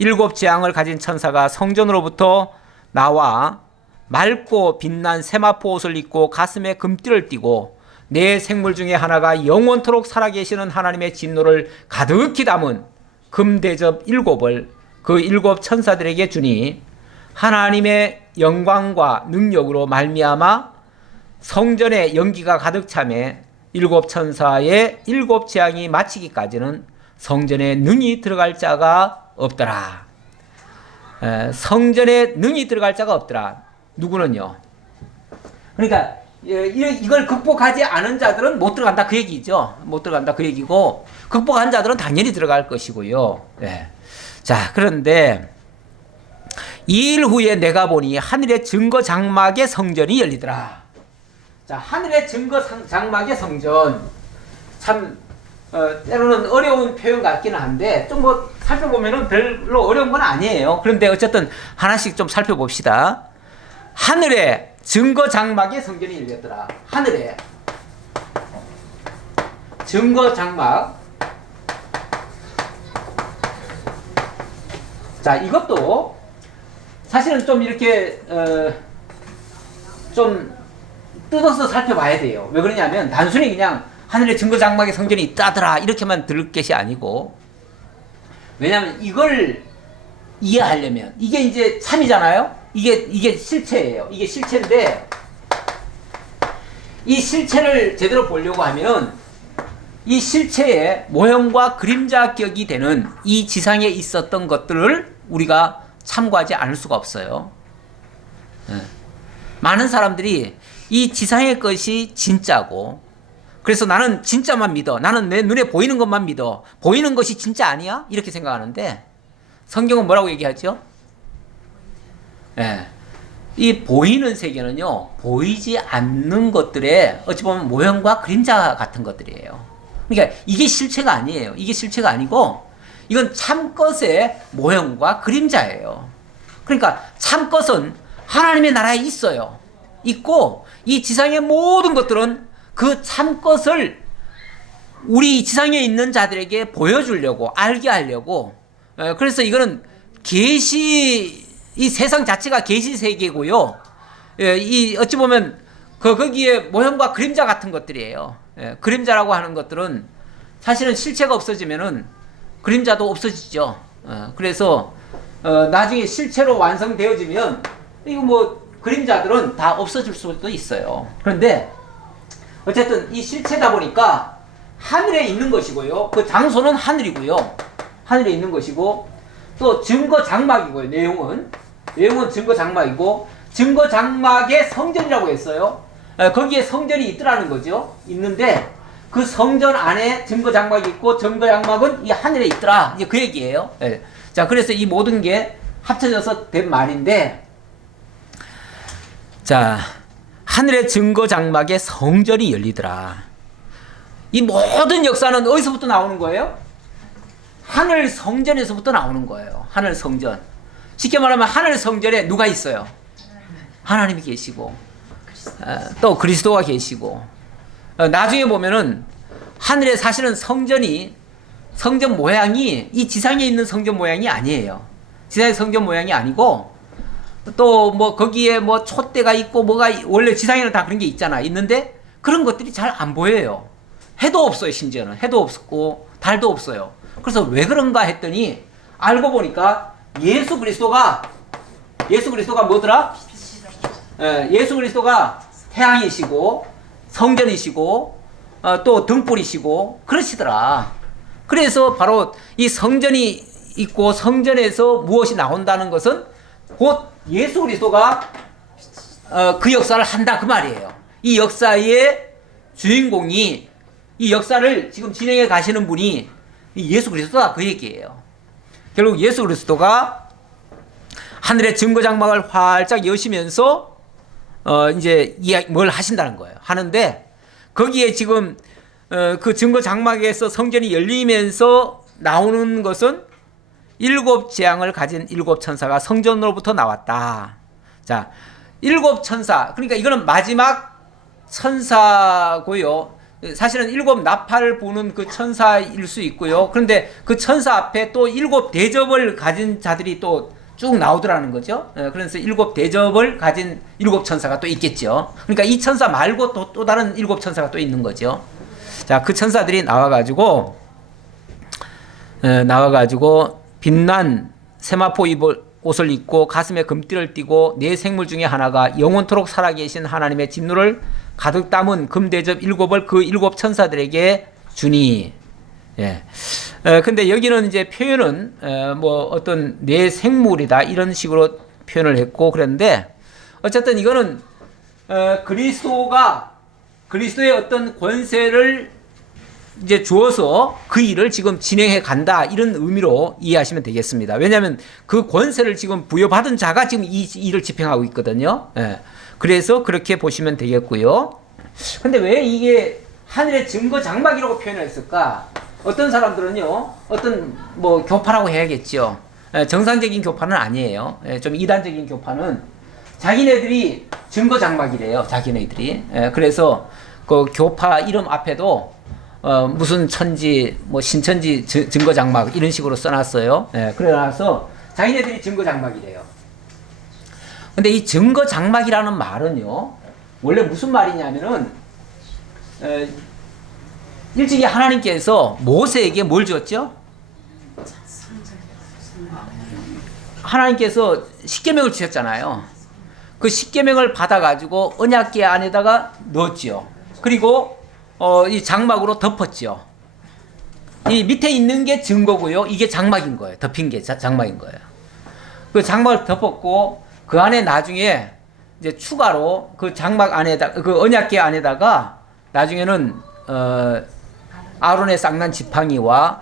7 재앙을 가진 천사가 성전으로부터 나와 맑고 빛난 세마포 옷을 입고 가슴에 금띠를 띠고 네 생물 중에 하나가 영원토록 살아계시는 하나님의 진노를 가득히 담은 금대접 7을 그 7 천사들에게 주니, 하나님의 영광과 능력으로 말미암아 성전에 연기가 가득 차매 7 천사의 7 재앙이 마치기까지는 성전에 능히 들어갈 자가 없더라. 성전에 능히 들어갈 자가 없더라. 누구는요? 그러니까 이걸 극복하지 않은 자들은 못 들어간다 그 얘기죠. 못 들어간다 그 얘기고, 극복한 자들은 당연히 들어갈 것이고요. 자, 그런데 2일 후에 내가 보니 하늘의 증거 장막의 성전이 열리더라. 자, 하늘의 증거 장막의 성전, 참 때로는 어려운 표현 같기는 한데 좀 뭐 살펴보면은 별로 어려운 건 아니에요. 그런데 어쨌든 하나씩 좀 살펴봅시다. 하늘의 증거 장막의 성전이 열렸더라. 하늘의 증거 장막. 자, 이것도 사실은 좀 이렇게 좀 뜯어서 살펴봐야 돼요. 왜 그러냐면 단순히 그냥 하늘의 증거 장막의 성전이 있다더라 이렇게만 들을 것이 아니고, 왜냐하면 이걸 이해하려면 이게 이제 참이잖아요. 이게 실체예요. 이게 실체인데, 이 실체를 제대로 보려고 하면은 이 실체의 모형과 그림자격이 되는 이 지상에 있었던 것들을 우리가 참고하지 않을 수가 없어요. 많은 사람들이 이 지상의 것이 진짜고, 그래서 나는 진짜만 믿어, 나는 내 눈에 보이는 것만 믿어, 보이는 것이 진짜 아니야? 이렇게 생각하는데, 성경은 뭐라고 얘기하죠? 이 보이는 세계는요, 보이지 않는 것들의 어찌 보면 모형과 그림자 같은 것들이에요. 그러니까 이게 실체가 아니에요. 이게 실체가 아니고 이건 참것의 모형과 그림자예요. 그러니까 참것은 하나님의 나라에 있어요. 있고, 이 지상의 모든 것들은 그 참것을 우리 지상에 있는 자들에게 보여주려고, 알게 하려고. 그래서 이거는 이 세상 자체가 계시 세계고요. 이 어찌 보면 거기에 모형과 그림자 같은 것들이에요. 그림자라고 하는 것들은 사실은 실체가 없어지면은 그림자도 없어지죠. 그래서 나중에 실체로 완성되어지면 이거 뭐 그림자들은 다 없어질 수도 있어요. 그런데 어쨌든 이 실체다 보니까 하늘에 있는 것이고요. 그 장소는 하늘이고요. 하늘에 있는 것이고, 또 증거 장막이고요. 내용은 증거 장막이고, 증거 장막의 성전이라고 했어요. 거기에 성전이 있더라는 거죠. 있는데 그 성전 안에 증거 장막이 있고, 증거 장막은 이 하늘에 있더라. 이제 그 얘기예요. 자, 그래서 이 모든 게 합쳐져서 된 말인데, 자, 하늘의 증거 장막의 성전이 열리더라. 이 모든 역사는 어디서부터 나오는 거예요? 하늘 성전에서부터 나오는 거예요. 하늘 성전. 쉽게 말하면 하늘 성전에 누가 있어요? 하나님이 계시고, 또 그리스도가 계시고, 나중에 보면은 하늘에 사실은 성전 모양이 이 지상에 있는 성전 모양이 아니에요. 지상의 성전 모양이 아니고, 또 뭐 거기에 뭐 촛대가 있고 뭐가 원래 지상에는 다 그런 게 있잖아. 있는데 그런 것들이 잘 안 보여요. 해도 없어요. 심지어는 해도 없고 달도 없어요. 그래서 왜 그런가 했더니 알고 보니까 예수 그리스도가 뭐더라? 예수 그리스도가 태양이시고 성전이시고 또 등불이시고 그러시더라. 그래서 바로 이 성전이 있고 성전에서 무엇이 나온다는 것은 곧 예수 그리스도가 그 역사를 한다 그 말이에요. 이 역사의 주인공이, 이 역사를 지금 진행해 가시는 분이 예수 그리스도다 그 얘기예요. 결국 예수 그리스도가 하늘의 증거 장막을 활짝 여시면서 이제 뭘 하신다는 거예요. 하는데 거기에 지금 그 증거 장막에서 성전이 열리면서 나오는 것은 7 재앙을 가진 7 천사가 성전으로부터 나왔다. 자, 7 천사. 그러니까 이거는 마지막 천사고요. 사실은 7 나팔 부는 그 천사일 수 있고요. 그런데 그 천사 앞에 또 7 대접을 가진 자들이 또 쭉 나오더라는 거죠. 그래서 7 대접을 가진 7 천사가 또 있겠죠. 그러니까 이 천사 말고 또 다른 7 천사가 또 있는 거죠. 자, 그 천사들이 나와가지고 빛난 세마포 옷을 입고 가슴에 금띠를 띠고 네 생물 중에 하나가 영원토록 살아계신 하나님의 진노를 가득 담은 금대접 7을 그 7 천사들에게 주니. 예. 근데 여기는 이제 표현은 뭐 어떤 네 생물이다 이런 식으로 표현을 했고 그랬는데 어쨌든 이거는 그리스도의 어떤 권세를 이제 주어서 그 일을 지금 진행해 간다 이런 의미로 이해하시면 되겠습니다. 왜냐하면 그 권세를 지금 부여받은 자가 지금 이 일을 집행하고 있거든요. 예. 그래서 그렇게 보시면 되겠고요. 근데 왜 이게 하늘의 증거 장막이라고 표현을 했을까? 어떤 사람들은요, 어떤 뭐 교파라고 해야겠죠. 정상적인 교파는 아니에요. 좀 이단적인 교파는 자기네들이 증거 장막이래요. 자기네들이. 그래서 그 교파 이름 앞에도 무슨 천지, 뭐 신천지 증거 장막 이런 식으로 써놨어요. 그래서 자기네들이 증거 장막이래요. 근데 이 증거 장막이라는 말은요, 원래 무슨 말이냐면은 일찍이 하나님께서 모세에게 뭘 주었죠? 하나님께서 십계명을 주셨잖아요. 그 십계명을 받아가지고 언약궤 안에다가 넣었죠. 그리고 이 장막으로 덮었죠. 이 밑에 있는 게 증거고요. 이게 장막인 거예요. 덮인 게 장막인 거예요. 그 장막을 덮었고 그 안에 나중에 이제 추가로 그 장막 안에다 그 언약궤 안에다가 나중에는 아론의 쌍난 지팡이와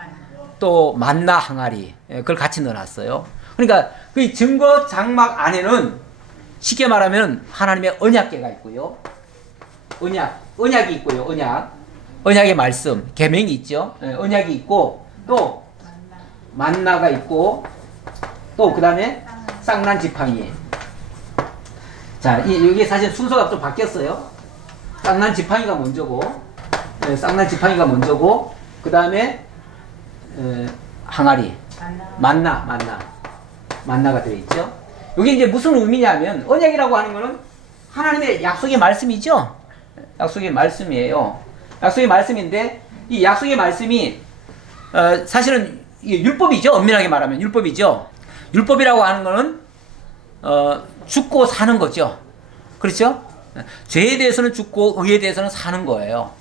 또 만나 항아리 그걸 같이 넣어놨어요. 그러니까 그 증거 장막 안에는 쉽게 말하면 하나님의 언약궤가 있고요. 언약이 있고요. 언약의 말씀, 계명이 있죠. 언약이 있고 또 만나가 있고 또 그 다음에 쌍난 지팡이. 자, 여기 사실 순서가 좀 바뀌었어요. 쌍난 지팡이가 먼저고 그 다음에 항아리, 만나가 들어있죠. 이게 이제 무슨 의미냐면 언약이라고 하는 거는 하나님의 약속의 말씀이죠. 약속의 말씀이에요. 약속의 말씀인데 이 약속의 말씀이 사실은 이게 율법이죠. 엄밀하게 말하면 율법이죠. 율법이라고 하는 거는 죽고 사는 거죠. 그렇죠? 죄에 대해서는 죽고 의에 대해서는 사는 거예요.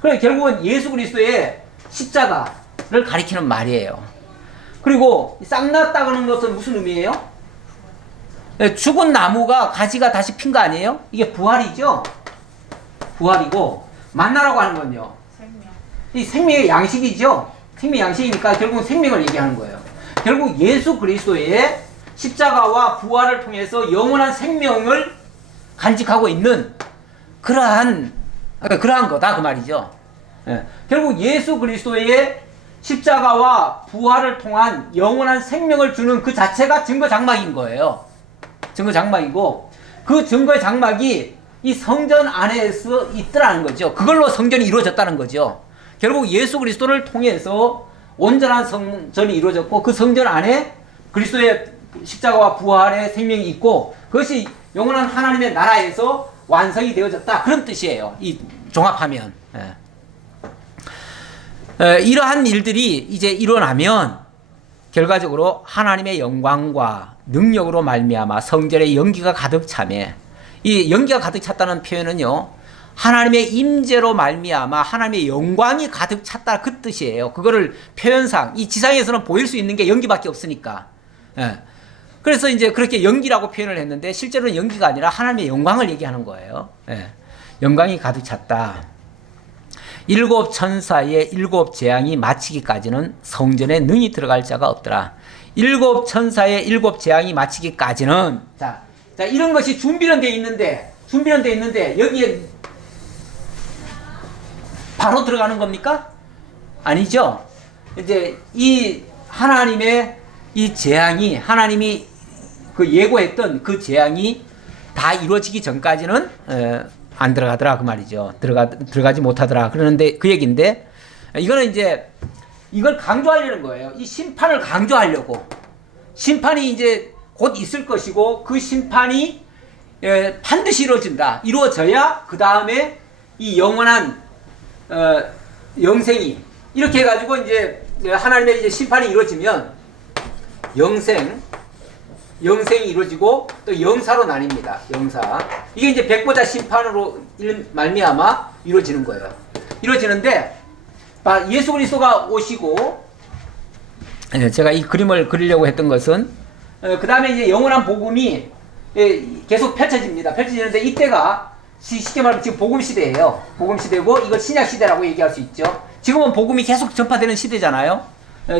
그래 결국은 예수 그리스도의 십자가를 가리키는 말이에요. 그리고 쌍났다는 것은 무슨 의미예요? 죽은 나무가 가지가 다시 핀 거 아니에요? 이게 부활이죠. 부활이고 만나라고 하는 건요. 이 생명의 양식이죠. 생명의 양식이니까 결국은 생명을 얘기하는 거예요. 결국 예수 그리스도의 십자가와 부활을 통해서 영원한 생명을 간직하고 있는 그러한 거다 그 말이죠. 결국 예수 그리스도의 십자가와 부활을 통한 영원한 생명을 주는 그 자체가 증거 장막인 거예요. 증거 장막이고 그 증거의 장막이 이 성전 안에서 있더라는 거죠. 그걸로 성전이 이루어졌다는 거죠. 결국 예수 그리스도를 통해서 온전한 성전이 이루어졌고 그 성전 안에 그리스도의 십자가와 부활의 생명이 있고 그것이 영원한 하나님의 나라에서 완성이 되어졌다 그런 뜻이에요. 이 종합하면. 이러한 일들이 이제 일어나면 결과적으로 하나님의 영광과 능력으로 말미암아 성전에 연기가 가득 차매, 이 연기가 가득 찼다는 표현은요, 하나님의 임재로 말미암아 하나님의 영광이 가득 찼다 그 뜻이에요. 그거를 표현상 이 지상에서는 보일 수 있는 게 연기밖에 없으니까. 그래서 이제 그렇게 연기라고 표현을 했는데 실제로는 연기가 아니라 하나님의 영광을 얘기하는 거예요. 영광이 가득 찼다. 일곱 천사의 일곱 재앙이 마치기까지는 성전에 능히 들어갈 자가 없더라. 일곱 천사의 일곱 재앙이 마치기까지는, 자 이런 것이 준비는 돼 있는데 여기에 바로 들어가는 겁니까? 아니죠. 이제 이 하나님의 이 재앙이, 하나님이 그 예고했던 그 재앙이 다 이루어지기 전까지는 안 들어가더라 그 말이죠. 들어가지 못하더라. 그러는데 그 얘기인데, 이거는 이제 이걸 강조하려는 거예요. 이 심판을 강조하려고. 심판이 이제 곧 있을 것이고 그 심판이 반드시 이루어져야 그 다음에 이 영원한 영생이, 이렇게 해가지고 이제 하나님의 이제 심판이 이루어지면 영생이 이루어지고 또 영사로 나뉩니다. 영사. 이게 이제 백보자 심판으로 말미암아 이루어지는 거예요. 이루어지는데 예수 그리스도가 오시고, 제가 이 그림을 그리려고 했던 것은 그 다음에 이제 영원한 복음이 계속 펼쳐집니다. 펼쳐지는데 이때가 쉽게 말하면 지금 복음 시대예요. 복음 시대고 이걸 신약 시대라고 얘기할 수 있죠. 지금은 복음이 계속 전파되는 시대잖아요.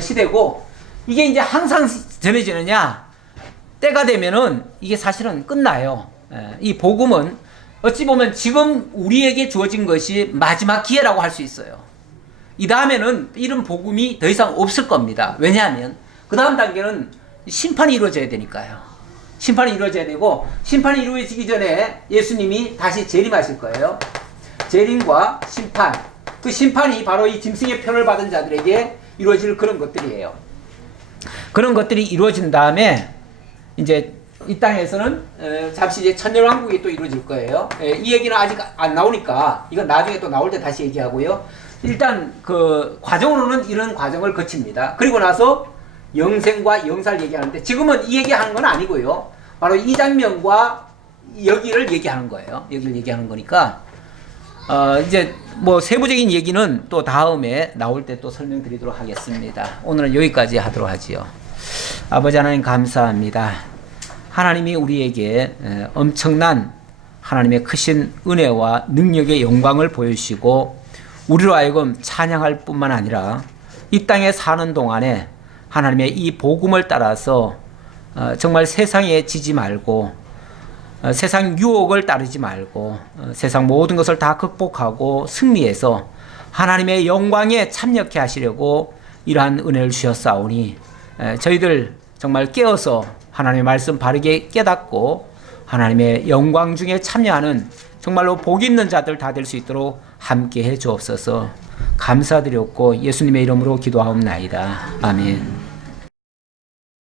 시대고 이게 이제 항상 전해지느냐? 때가 되면은 이게 사실은 끝나요. 이 복음은 어찌 보면 지금 우리에게 주어진 것이 마지막 기회라고 할 수 있어요. 이 다음에는 이런 복음이 더 이상 없을 겁니다. 왜냐하면 그 다음 단계는 심판이 이루어져야 되니까요. 심판이 이루어져야 되고, 심판이 이루어지기 전에 예수님이 다시 재림하실 거예요. 재림과 심판, 그 심판이 바로 이 짐승의 표를 받은 자들에게 이루어질 그런 것들이에요. 그런 것들이 이루어진 다음에 이제 이 땅에서는 잠시 이제 천년왕국이 또 이루어질 거예요. 이 얘기는 아직 안 나오니까 이건 나중에 또 나올 때 다시 얘기하고요. 일단 그 과정으로는 이런 과정을 거칩니다. 그리고 나서 영생과 영사를 얘기하는데 지금은 이 얘기하는 건 아니고요. 바로 이 장면과 여기를 얘기하는 거예요. 여기를 얘기하는 거니까 이제 뭐 세부적인 얘기는 또 다음에 나올 때 또 설명드리도록 하겠습니다. 오늘은 여기까지 하도록 하지요. 아버지 하나님 감사합니다. 하나님이 우리에게 엄청난 하나님의 크신 은혜와 능력의 영광을 보여주시고 우리로 하여금 찬양할 뿐만 아니라 이 땅에 사는 동안에 하나님의 이 복음을 따라서 정말 세상에 지지 말고 세상 유혹을 따르지 말고 세상 모든 것을 다 극복하고 승리해서 하나님의 영광에 참여케 하시려고 이러한 은혜를 주셨사오니 저희들 정말 깨어서 하나님의 말씀 바르게 깨닫고 하나님의 영광 중에 참여하는 정말로 복 있는 자들 다 될 수 있도록 함께 해 주옵소서. 감사드렸고 예수님의 이름으로 기도하옵나이다. 아멘.